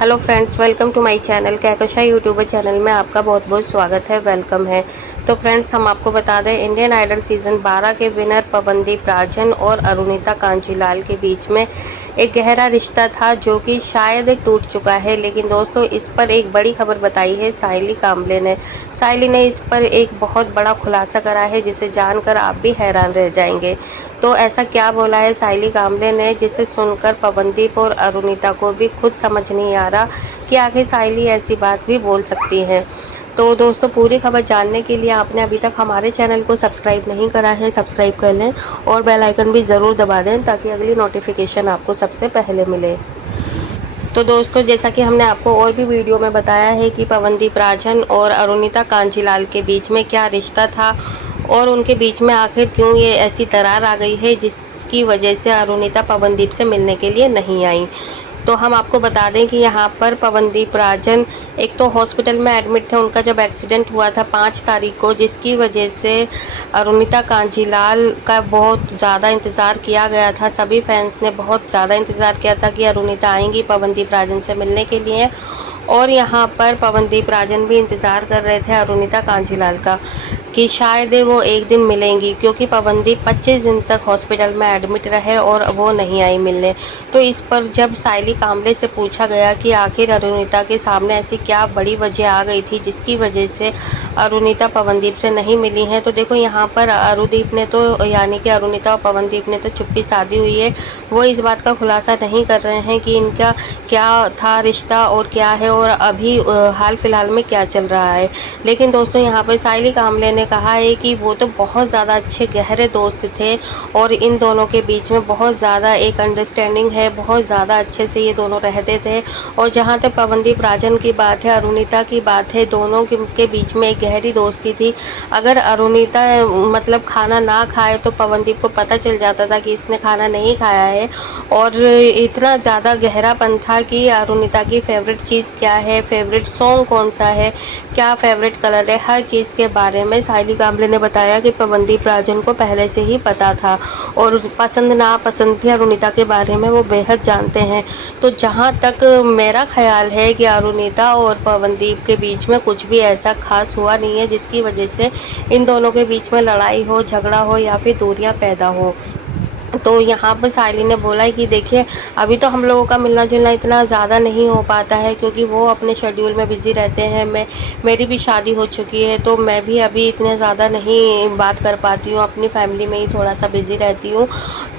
Hello friends, welcome to my channel Kahkasha YouTuber channel में आपका बहुत बहुत स्वागत है, वेलकम है। तो फ्रेंड्स, हम आपको बता दें, इंडियन आइडल सीज़न 12 के विनर पवनदीप राजन और अरुणिता कांजीलाल के बीच में एक गहरा रिश्ता था जो कि शायद टूट चुका है। लेकिन दोस्तों, इस पर एक बड़ी खबर बताई है सायली कांबले ने। सायली ने इस पर एक बहुत बड़ा खुलासा करा है जिसे जानकर आप भी हैरान रह जाएंगे। तो ऐसा क्या बोला है सायली कांबले ने जिसे सुनकर पवनदीप और अरुणिता को भी खुद समझ नहीं आ रहा कि आखिर सायली ऐसी बात भी बोल सकती है। तो दोस्तों, पूरी खबर जानने के लिए आपने अभी तक हमारे चैनल को सब्सक्राइब नहीं करा है, सब्सक्राइब कर लें और बेल आइकन भी ज़रूर दबा दें ताकि अगली नोटिफिकेशन आपको सबसे पहले मिले। तो दोस्तों, जैसा कि हमने आपको और भी वीडियो में बताया है कि पवनदीप राजन और अरुणिता कांजीलाल के बीच में क्या रिश्ता था और उनके बीच में आखिर क्यों ये ऐसी दरार आ गई है जिसकी वजह से अरुणिता पवनदीप से मिलने के लिए नहीं आई। तो हम आपको बता दें कि यहाँ पर पवनदीप राजन एक तो हॉस्पिटल में एडमिट थे। उनका जब एक्सीडेंट हुआ था 5 तारीख को, जिसकी वजह से अरुणिता कांजीलाल का बहुत ज़्यादा इंतज़ार किया गया था। सभी फैंस ने बहुत ज़्यादा इंतज़ार किया था कि अरुणिता आएंगी पवनदीप राजन से मिलने के लिए। और यहाँ पर पवनदीप राजन भी इंतज़ार कर रहे थे अरुणिता कांजीलाल का कि शायद वो एक दिन मिलेंगी, क्योंकि पवनदीप 25 दिन तक हॉस्पिटल में एडमिट रहे और वो नहीं आई मिलने। तो इस पर जब सायली कांबले से पूछा गया कि आखिर अरुणिता के सामने ऐसी क्या बड़ी वजह आ गई थी जिसकी वजह से अरुणिता पवनदीप से नहीं मिली हैं, तो देखो यहाँ पर अरुदीप ने तो यानी कि अरुणिता और पवनदीप ने तो चुप्पी साधी हुई है। वो इस बात का खुलासा नहीं कर रहे हैं कि इनका क्या था रिश्ता और क्या है और अभी हाल फिलहाल में क्या चल रहा है। लेकिन दोस्तों, यहाँ पर सायली कांबले ने कहा है कि वो तो बहुत ज़्यादा अच्छे गहरे दोस्त थे और इन दोनों के बीच में बहुत ज़्यादा एक अंडरस्टैंडिंग है, बहुत ज़्यादा अच्छे से ये दोनों रहते थे। और जहाँ तक पवनदीप राजन की बात है, अरुणिता की बात है, दोनों के बीच में एक गहरी दोस्ती थी। अगर अरुणिता मतलब खाना ना खाए तो पवनदीप को पता चल जाता था कि इसने खाना नहीं खाया है। और इतना ज़्यादा गहरापन था कि अरुणिता की फेवरेट चीज़ क्या है, फेवरेट सॉन्ग कौन सा है, क्या फेवरेट कलर है, हर चीज़ के बारे में सायली कांबले ने बताया कि पवनदीप राजन को पहले से ही पता था और पसंद नापसंद भी अरुणिता के बारे में वो बेहद जानते हैं। तो जहाँ तक मेरा ख्याल है कि अरुणिता और पवनदीप के बीच में कुछ भी ऐसा खास हुआ नहीं है जिसकी वजह से इन दोनों के बीच में लड़ाई हो, झगड़ा हो या फिर दूरियां पैदा हो। तो यहाँ पर सायली ने बोला है कि देखिए, अभी तो हम लोगों का मिलना जुलना इतना ज़्यादा नहीं हो पाता है क्योंकि वो अपने शेड्यूल में बिज़ी रहते हैं। मेरी भी शादी हो चुकी है तो मैं भी अभी इतने ज़्यादा नहीं बात कर पाती हूँ, अपनी फैमिली में ही थोड़ा सा बिज़ी रहती हूँ।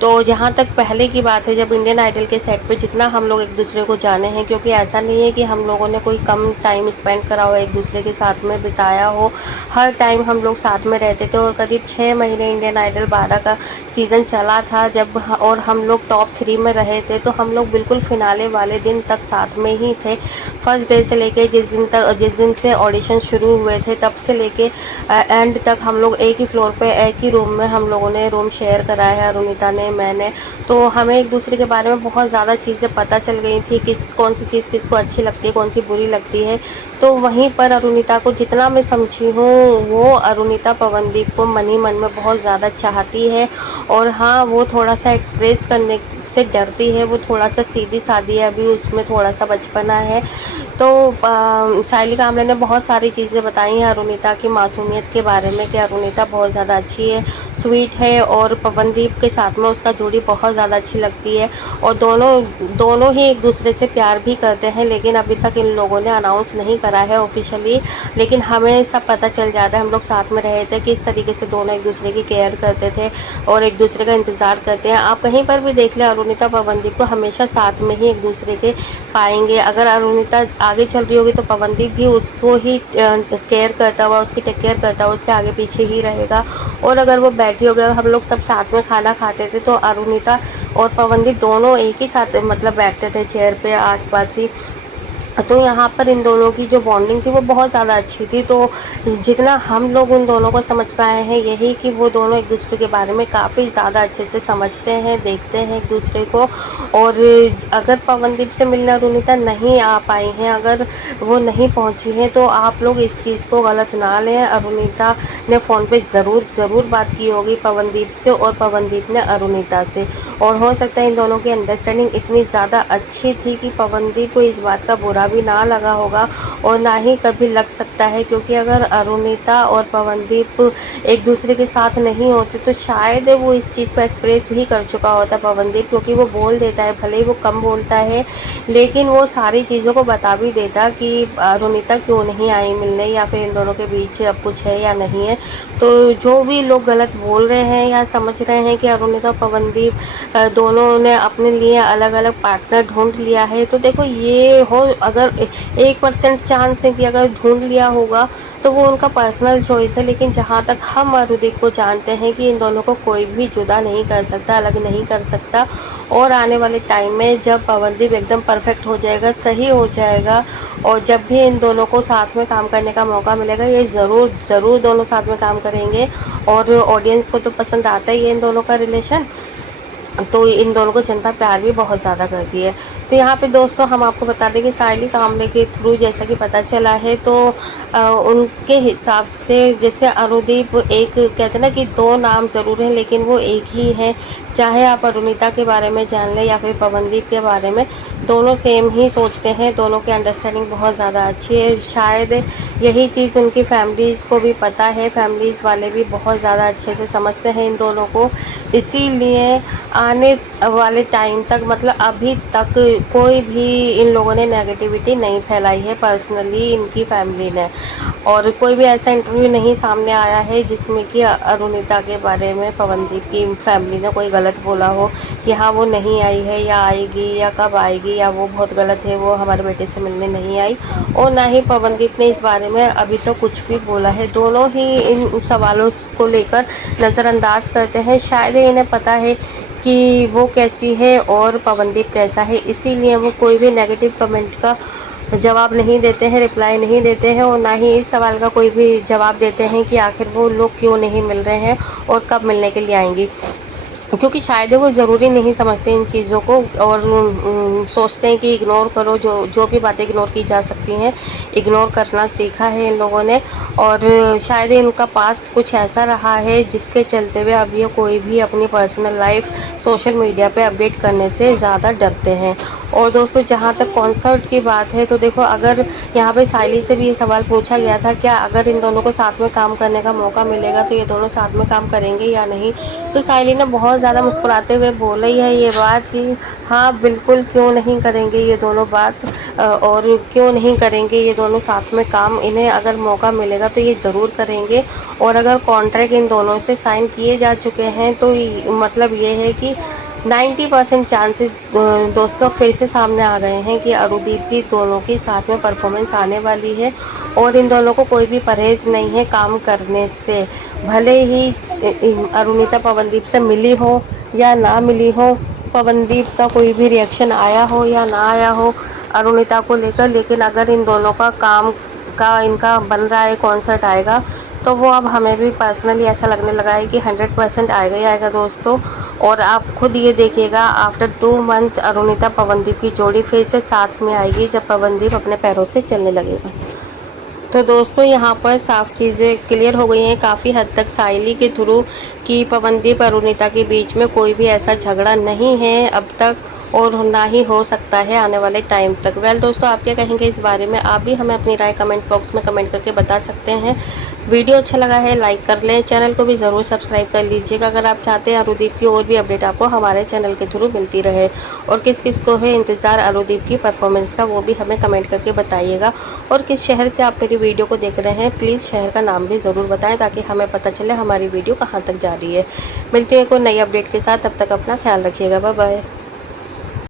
तो जहाँ तक पहले की बात है, जब इंडियन आइडल के सेट पे जितना हम लोग एक दूसरे को जाने हैं, क्योंकि ऐसा नहीं है कि हम लोगों ने कोई कम टाइम स्पेंड करा हो, एक दूसरे के साथ में बिताया हो। हर टाइम हम लोग साथ में रहते थे और करीब 6 महीने इंडियन आइडल 12 का सीज़न चला था जब और हम लोग टॉप 3 में रहे थे। तो हम लोग बिल्कुल फिनाले वाले दिन तक साथ में ही थे। फर्स्ट डे से लेके जिस दिन से ऑडिशन शुरू हुए थे तब से लेके एंड तक हम लोग एक ही फ्लोर पे एक ही रूम में हम लोगों ने रूम शेयर करा है, अरुणिता ने, मैंने। तो हमें एक दूसरे के बारे में बहुत ज़्यादा चीज़ें पता चल गई थी, कौन सी चीज़ किसको अच्छी लगती है, कौन सी बुरी लगती है। तो वहीं पर अरुणिता को जितना मैं समझी हूँ, वो अरुणिता पवनदीप को मन ही मन में बहुत ज़्यादा चाहती है। और हाँ, वो थोड़ा सा एक्सप्रेस करने से डरती है, वो थोड़ा सा सीधी सादी है, अभी उसमें थोड़ा सा बचपना है। तो सायली कांबले ने बहुत सारी चीज़ें बताई हैं अरुणिता की मासूमियत के बारे में कि अरुणिता बहुत ज़्यादा अच्छी है, स्वीट है और पवनदीप के साथ में उसका जोड़ी बहुत ज़्यादा अच्छी लगती है। और दोनों ही एक दूसरे से प्यार भी करते हैं, लेकिन अभी तक इन लोगों ने अनाउंस नहीं करा है ऑफिशियली। लेकिन हमें सब पता चल जाता है, हम लोग साथ में रहे थे, किस तरीके से दोनों एक दूसरे की केयर करते थे और एक दूसरे का इंतज़ार करते हैं। आप कहीं पर भी देख लें, अरुणिता पवनदीप को हमेशा साथ में ही एक दूसरे के पाएंगे। अगर अरुणिता आगे चल रही होगी तो पवनदीप भी उसको ही केयर करता हुआ, उसकी टेक केयर करता हुआ उसके आगे पीछे ही रहेगा। और अगर वो बैठी हो गया, हम लोग सब साथ में खाना खाते थे तो अरुणिता और पवनदीप दोनों एक ही साथ मतलब बैठते थे चेयर पे आसपास ही। तो यहाँ पर इन दोनों की जो बॉन्डिंग थी वो बहुत ज़्यादा अच्छी थी। तो जितना हम लोग उन दोनों को समझ पाए हैं यही कि वो दोनों एक दूसरे के बारे में काफ़ी ज़्यादा अच्छे से समझते हैं, देखते हैं एक दूसरे को। और अगर पवनदीप से मिलने अरुणिता नहीं आ पाई हैं, अगर वो नहीं पहुँची हैं, तो आप लोग इस चीज़ को गलत ना लें। अरुणिता ने फ़ोन पे ज़रूर बात की होगी पवनदीप से, और पवनदीप ने अरुणिता से। और हो सकता है इन दोनों की अंडरस्टैंडिंग इतनी ज़्यादा अच्छी थी कि पवनदीप को इस बात का बुरा भी ना लगा होगा, और ना ही कभी लग सकता है। क्योंकि अगर अरुणिता और पवनदीप एक दूसरे के साथ नहीं होते तो शायद वो इस चीज़ को एक्सप्रेस भी कर चुका होता पवनदीप, क्योंकि वो बोल देता है, भले ही वो कम बोलता है लेकिन वो सारी चीज़ों को बता भी देता कि अरुणिता क्यों नहीं आई मिलने, या फिर इन दोनों के बीच अब कुछ है या नहीं है। तो जो भी लोग गलत बोल रहे हैं या समझ रहे हैं कि अरुणिता और पवनदीप दोनों ने अपने लिए अलग अलग पार्टनर ढूंढ लिया है, तो देखो ये हो, अगर 1% चांस है कि अगर ढूंढ लिया होगा तो वो उनका पर्सनल चॉइस है। लेकिन जहाँ तक हम अरुदीप को जानते हैं कि इन दोनों को कोई भी जुदा नहीं कर सकता, अलग नहीं कर सकता। और आने वाले टाइम में जब पवनदीप एकदम परफेक्ट हो जाएगा, सही हो जाएगा, और जब भी इन दोनों को साथ में काम करने का मौका मिलेगा, ये ज़रूर दोनों साथ में काम करेंगे। और ऑडियंस को तो पसंद आता ही है इन दोनों का रिलेशन, तो इन दोनों को जनता प्यार भी बहुत ज़्यादा करती है। तो यहाँ पे दोस्तों हम आपको बता दें कि सायली कामले के थ्रू जैसा कि पता चला है, तो उनके हिसाब से जैसे अरुदीप एक कहते हैं ना कि दो नाम ज़रूर हैं लेकिन वो एक ही हैं। चाहे आप अरुणिता के बारे में जान लें या फिर पवनदीप के बारे में, दोनों सेम ही सोचते हैं, दोनों की अंडरस्टैंडिंग बहुत ज़्यादा अच्छी है। शायद यही चीज़ उनकी फैमिलीज़ को भी पता है, फैमिलीज़ वाले भी बहुत ज़्यादा अच्छे से समझते हैं इन दोनों को। इसीलिए आने वाले टाइम तक, मतलब अभी तक कोई भी इन लोगों ने नेगेटिविटी नहीं फैलाई है पर्सनली इनकी फैमिली ने। और कोई भी ऐसा इंटरव्यू नहीं सामने आया है जिसमें कि अरुणिता के बारे में पवनदीप की फैमिली ने कोई गलत बोला हो कि हाँ वो नहीं आई है या आएगी या कब आएगी, या वो बहुत गलत है, वो हमारे बेटे से मिलने नहीं आई। और ना ही पवनदीप ने इस बारे में अभी तक कुछ भी बोला है। दोनों ही इन सवालों को लेकर नज़रअंदाज करते हैं। शायद इन्हें पता है कि वो कैसी है और पवनदीप कैसा है, इसीलिए वो कोई भी नेगेटिव कमेंट का जवाब नहीं देते हैं, रिप्लाई नहीं देते हैं, और ना ही इस सवाल का कोई भी जवाब देते हैं कि आखिर वो लोग क्यों नहीं मिल रहे हैं और कब मिलने के लिए आएंगी। क्योंकि शायद वो ज़रूरी नहीं समझते इन चीज़ों को, और सोचते हैं कि इग्नोर करो, जो भी बातें इग्नोर की जा सकती हैं इग्नोर करना सीखा है इन लोगों ने। और शायद इनका पास्ट कुछ ऐसा रहा है जिसके चलते हुए अब ये कोई भी अपनी पर्सनल लाइफ सोशल मीडिया पे अपडेट करने से ज़्यादा डरते हैं। और दोस्तों जहाँ तक कॉन्सर्ट की बात है, तो देखो अगर यहाँ पे सायली से भी ये सवाल पूछा गया था क्या अगर इन दोनों को साथ में काम करने का मौका मिलेगा तो ये दोनों साथ में काम करेंगे या नहीं, तो सायली ने बहुत ज़्यादा मुस्कुराते हुए बोला ही है ये बात कि हाँ बिल्कुल, क्यों नहीं करेंगे ये दोनों बात, और क्यों नहीं करेंगे ये दोनों साथ में काम, इन्हें अगर मौका मिलेगा तो ये ज़रूर करेंगे। और अगर कॉन्ट्रैक्ट इन दोनों से साइन किए जा चुके हैं तो मतलब ये है कि 90% चांसेस दोस्तों फिर से सामने आ गए हैं कि अरुदीप की दोनों की साथ में परफॉर्मेंस आने वाली है। और इन दोनों को कोई भी परहेज़ नहीं है काम करने से, भले ही अरुणिता पवनदीप से मिली हो या ना मिली हो, पवनदीप का कोई भी रिएक्शन आया हो या ना आया हो अरुणिता को लेकर, लेकिन अगर इन दोनों का काम का इनका बन रहा है, कॉन्सर्ट आएगा, तो वो अब हमें भी पर्सनली ऐसा लगने लगा है कि 100% आएगा ही आएगा दोस्तों। और आप खुद ये देखिएगा आफ्टर 2 मंथ अरुणिता पवनदीप की जोड़ी फिर से साथ में आएगी जब पवनदीप अपने पैरों से चलने लगेगा। तो दोस्तों यहाँ पर साफ़ चीज़ें क्लियर हो गई हैं काफ़ी हद तक सायली के थ्रू कि पवनदीप अरुणिता के बीच में कोई भी ऐसा झगड़ा नहीं है अब तक, और ना ही हो सकता है आने वाले टाइम तक। वेल दोस्तों आप क्या कहेंगे इस बारे में, आप भी हमें अपनी राय कमेंट बॉक्स में कमेंट करके बता सकते हैं। वीडियो अच्छा लगा है लाइक कर लें, चैनल को भी ज़रूर सब्सक्राइब कर लीजिएगा अगर आप चाहते हैं अरुदीप की और भी अपडेट आपको हमारे चैनल के थ्रू मिलती रहे। और किस किस को है इंतज़ार अरुदीप की परफॉर्मेंस का वो भी हमें कमेंट करके बताइएगा। और किस शहर से आप मेरी वीडियो को देख रहे हैं प्लीज़ शहर का नाम भी ज़रूर बताएं ताकि हमें पता चले हमारी वीडियो कहाँ तक जा रही है। मिलते हैं कोई नई अपडेट के साथ, तब तक अपना ख्याल रखिएगा, बाय बाय।